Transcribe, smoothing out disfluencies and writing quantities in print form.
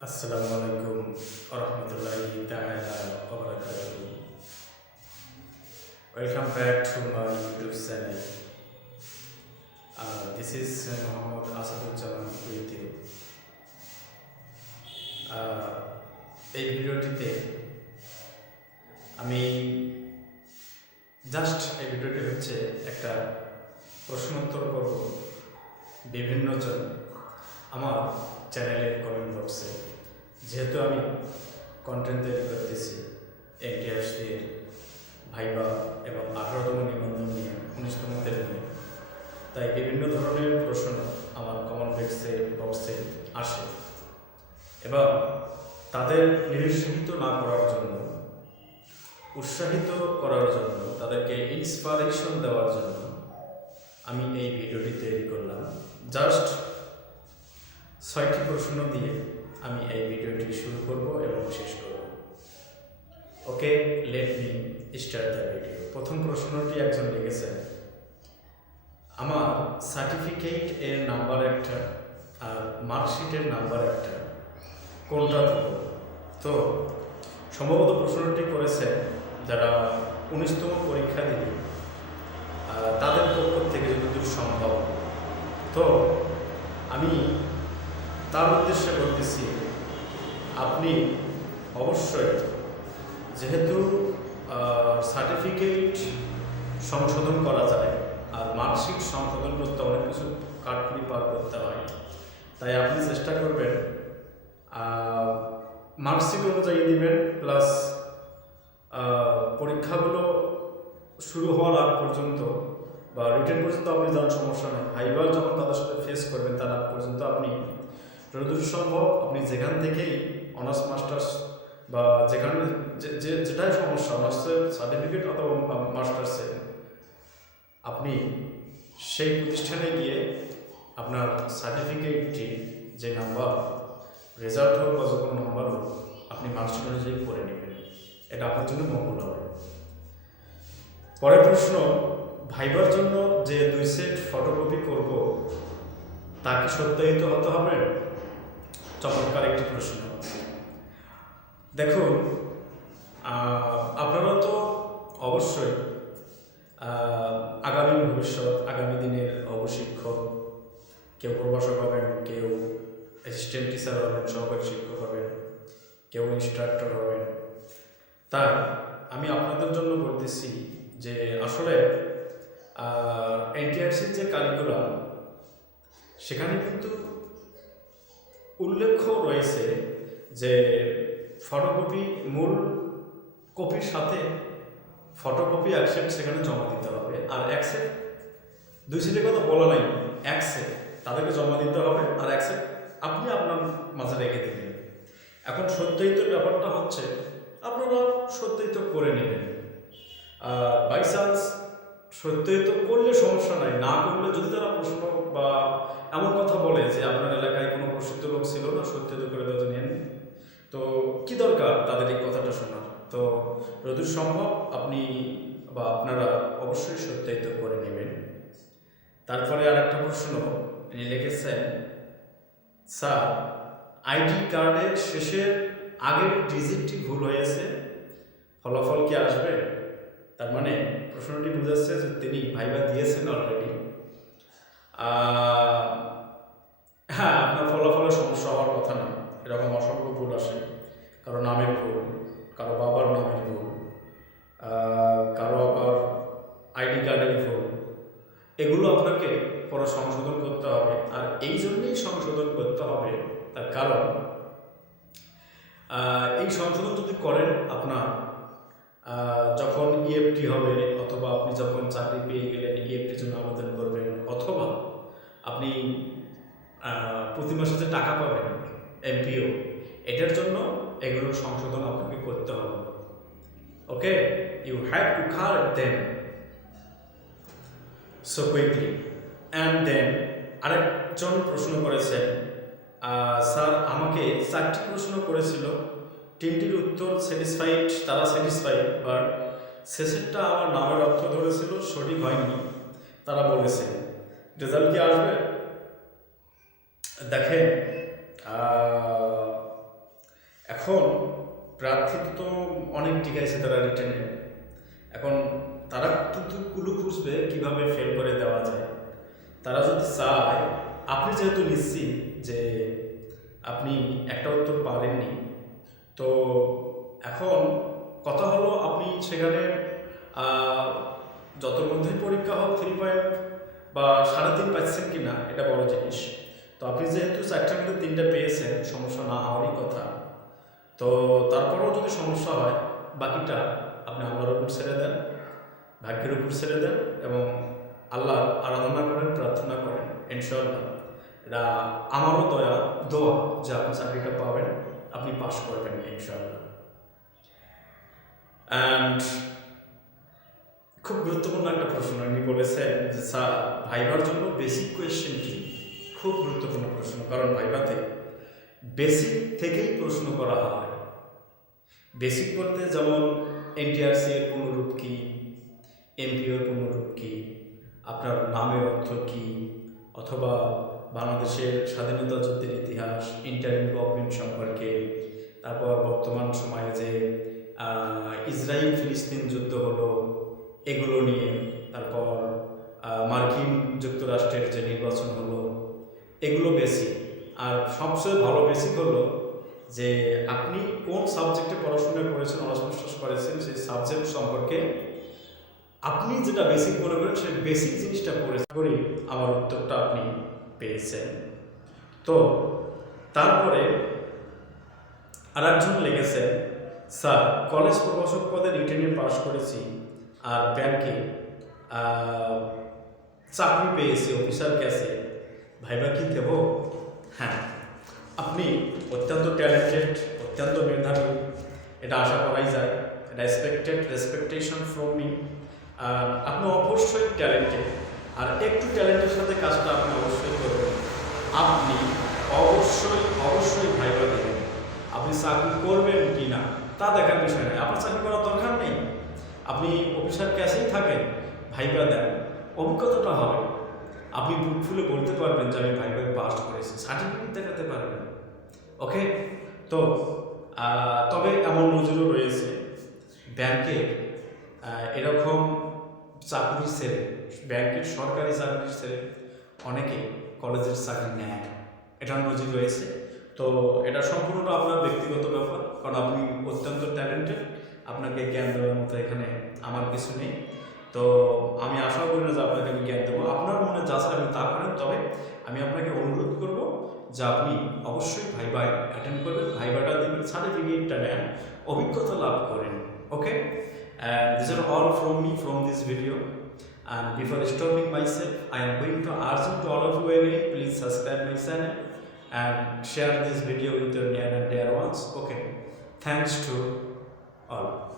Assalamualaikum warahmatullahi ta'ala wabarakatuh. Welcome back to my YouTube channel. This is Muhammad Asaduzzaman with you. এই ভিডিওটিতে আমি এই ভিডিওটি হচ্ছে একটা প্রশ্নোত্তর করব বিভিন্ন জন আমার চ্যানেলের কমেন্ট বক্সে, যেহেতু আমি কন্টেন্ট তৈরি করতেছি এনটিআরসির ভাইবা এবং 18তম নিবন্ধন নিয়ে 19তম তেল নিয়ে, তাই বিভিন্ন ধরনের প্রশ্ন আমার কমেন্ট বক্সে আসে এবং তাদের নিরুৎসাহিত না করার জন্য, উৎসাহিত করার জন্য, তাদেরকে ইন্সপিরেশন দেওয়ার জন্য আমি এই ভিডিওটি তৈরি করলাম। জাস্ট 6টি প্রশ্ন দিয়ে আমি এই ভিডিওটি শুরু করব এবং শেষ করব। Okay, let me start the video. প্রথম প্রশ্নটি একজন লিখেছেন, আমার সার্টিফিকেট এর নাম্বার একটা আর মার্কশিটের নাম্বার একটা, কোনটা দেব? তো সম্ভবত প্রশ্নটি করেছে যারা 19তম পরীক্ষা দিবে তাদের পক্ষ থেকে যতদূর সম্ভব। তো আমি তার উদ্দেশ্যে বলতেছি, আপনি অবশ্যই, যেহেতু সার্টিফিকেট সংশোধন করা যায় আর মার্কশিট সংশোধন করতে অনেক কিছু কাঠখড়ি পার করতে হয়, তাই আপনি চেষ্টা করবেন মার্কশিট অনুযায়ী দিবেন, প্লাস পরীক্ষাগুলো শুরু হওয়ার আগ পর্যন্ত বা রিটেন পর্যন্ত আপনি যান, সমস্যা নেই। ভাইবার যখন তাদের সাথে ফেস করবেন তার আগ পর্যন্ত আপনি যতদূর সম্ভব আপনি যেখান থেকেই অনার্স মাস্টার্স বা যেখানে যেটাই সমস্যা, অনার্সের সার্টিফিকেট অথবা মাস্টার্সে, আপনি সেই প্রতিষ্ঠানে গিয়ে আপনার সার্টিফিকেটটি যে নাম্বার, রেজাল্ট হোক বা যে কোনো নাম্বার হোক, আপনি মার্কশিট অনুযায়ী করে নেবেন। এটা আপনার জন্য মঙ্গল হবে। পরের প্রশ্ন, ভাইবার জন্য যে 2 সেট ফটোকপি করব তা কি সত্যায়িত হতে হবে? চমৎকার একটি প্রশ্ন। দেখুন, আপনারা তো অবশ্যই আগামী ভবিষ্যৎ, আগামী দিনের অবশিক্ষক, কেউ প্রভাষক হবেন, কেউ অ্যাসিস্ট্যান্ট টিচার হবেন, সহকারী শিক্ষক হবেন, কেউ ইনস্ট্রাক্টর হবেন। তাই আমি আপনাদের জন্য বলতেছি যে আসলে এনটিআরসির যে কারিকুলাম, সেখানে কিন্তু উল্লেখ রয়েছে যে ফটোকপি, মূল কপির সাথে ফটোকপি 1 সেট সেখানে জমা দিতে হবে। আর 1 সেট, 2 সেটের কথা বলা নাই, 1 সেট তাদেরকে জমা দিতে হবে, আর 1 সেট আপনি আপনার মাঝে রেখে দিবেন। এখন সত্যায়িতর ব্যাপারটা হচ্ছে আপনারা সত্যায়িত করে নেবেন। বাই চান্স সত্যায়িত করলে সমস্যা নাই, না করলে যদি তারা প্রশ্ন বা এমন কথা বলে যে আপনার এলাকায় কোনো প্রসিদ্ধ লোক ছিল না, সত্যায়িত করে দেওয়া নেন, তো কি দরকার তাদের এই কথাটা শোনার? তো যতদূর সম্ভব আপনি বা আপনারা অবশ্যই সত্যায়িত করে নেবেন। তারপরে আর একটা প্রশ্ন তিনি লিখেছেন, স্যার, আইডি কার্ডের শেষের আগের ডিজিটটি ভুল হয়েছে, ফলাফল কি আসবে? তার মানে প্রশ্নটি বুঝাচ্ছে যে তিনি ভাইবা দিয়েছেন অলরেডি। হ্যাঁ, আপনার ফলাফলের সমস্যা হওয়ার কথা না, এরকম অসংখ্য ভুল আসে। কারো নামের ভুল, কারো বাবার নামের ভুল, কারো আবার আইডি কার্ডের ভুল, এগুলো আপনাকে পরে সংশোধন করতে হবে। আর এই জন্যই সংশোধন করতে হবে, তার কারণ এই সংশোধন যদি করেন, আপনার যখন ইএফটি হবে, অথবা আপনি যখন চাকরি পেয়ে গেলেন ইএফটির জন্য আবেদন করবেন, অথবা আপনি প্রতি মাসে যে টাকা পাবেন এমপিও, এটার জন্য এগুলোর সংশোধন আপনাকে করতে হবে। Okay, you have to correct them so quickly. And then আরেকজন প্রশ্ন করেছেন, স্যার, আমাকে 4টি প্রশ্ন করেছিল, 3টির উত্তর স্যাটিসফাইড, তারা স্যাটিসফাইড, বাট শেষেরটা আমার নামের অর্থ ধরেছিল, সঠিক হয়নি। তারা বলেছে রেজাল্ট কি আসবে? দেখেন, এখন প্রার্থী তো অনেক টিকাইছে তারা রিটেনে, এখন তারা কিন্তু কুলু খুঁজবে কীভাবে ফেল করে দেওয়া যায়। তারা যদি চায়, আপনি যেহেতু নিশ্চিত যে আপনি একটা উত্তর পারেননি, তো এখন কথা হলো আপনি সেখানে যত মধ্যেই পরীক্ষা হোক 3 বা 3.5 পাচ্ছেন কি না এটা বড় জিনিস। তো আপনি যেহেতু 4টার মধ্যে 3টা পেয়েছেন, সমস্যা না হওয়ারই কথা। তো তারপরেও যদি সমস্যা হয়, বাকিটা আপনি আল্লাহর উপর ছেড়ে দেন, ভাগ্যের উপর ছেড়ে দেন এবং আল্লাহর আরাধনা করেন, প্রার্থনা করেন। ইনশাআল্লাহ এটা আমারও দোয়া যে আপনি চাকরিটা পাবেন, আপনি পাস করবেন ইনশাআল্লাহ। অ্যান্ড খুব গুরুত্বপূর্ণ একটা প্রশ্ন উনি বলেছেন যে স্যার ভাইবার জন্য বেসিক কোয়েশ্চেন কি? খুব গুরুত্বপূর্ণ প্রশ্ন, কারণ ভাইভাতে বেসিক থেকেই প্রশ্ন করা হয়। বেসিক বলতে যেমন এনটিআরসি এর পূর্ণরূপ কি, এমপিও এর পূর্ণরূপ কি, আপনার নামের অর্থ কি, অথবা বাংলাদেশের স্বাধীনতা যুদ্ধের ইতিহাস, ইন্টারিম গভর্নমেন্ট সম্পর্কে, তারপর বর্তমান সময়ে যে ইসরায়েল ফিলিস্তিন যুদ্ধ হলো এগুলো নিয়ে, তারপর মার্কিন যুক্তরাষ্ট্রের যে নির্বাচন হলো, এগুলো বেসিক। আর সবচেয়ে ভালো বেসিক হলো যে আপনি কোন সাবজেক্টে পড়াশোনা করেছেন, অনার্স মাস্টার্স করেছেন, সেই সাবজেক্ট সম্পর্কে আপনি যেটা বেসিক মনে করেন সেই বেসিক জিনিসটা করি আমার উত্তরটা আপনি পেয়েছেন। তো তারপরে আর একজন লিখেছেন, স্যার কলেজ প্রভাষক পদে রিটেনে পাস করেছি আর ব্যাংকে চাকরি পেয়েছি অফিসার ক্যাশে, ভাইবা কি দেব? হ্যাঁ, আপনি অত্যন্ত ট্যালেন্টেড, অত্যন্ত মেধাবী, এটা আশা করাই যায়। রেসপেকটেশন ফ্রম মি। আপনি অবশ্যই ট্যালেন্টেড, আর একটু ট্যালেন্টের সাথে কাজটা আপনি অবশ্যই করবেন। আপনি অবশ্যই ভাইবা দেবেন। আপনি চাকরি করবেন কি না তা দেখার বিষয় নয়, আপনার চাকরি করার দরকার নেই। আপনি অফিসার ক্যাশেই থাকেন, ভাইবা দেন, অভিজ্ঞতাটা হবে। আপনি বুক ফুলে বলতে পারবেন যে আমি ভাইভায় পাস করেছি, সার্টিফিকেট দেখাতে পারবেন। ওকে, তো তবে এমন নজিরও রয়েছে ব্যাংকে এরকম চাকরি ছেড়ে, ব্যাংকের সরকারি চাকরি ছেড়ে অনেকে কলেজের চাকরি নেয়, এটার নজির রয়েছে। তো এটা সম্পূর্ণ আপনার ব্যক্তিগত ব্যাপার, কারণ আপনি অত্যন্ত ট্যালেন্টেড, আপনাকে জ্ঞান দেওয়ার মতো এখানে আমার কিছু নেই। তো আমি আশা করি না যে আপনাকে আমি জ্ঞান দেবো, আপনার মনে যা চাই আপনি তা করেন। তবে আমি আপনাকে অনুরোধ করব যে আপনি অবশ্যই ভাইবা অ্যাটেন্ড করবেন, ভাইবাটা দেবেন, সার্টিফিকেটটা নেন, অভিজ্ঞতা লাভ করেন। ওকে, these are all from me from this video, and before stopping myself I am going to urge you to all of you again, please subscribe my channel and share this video with your near and dear ones. Okay, thanks to all.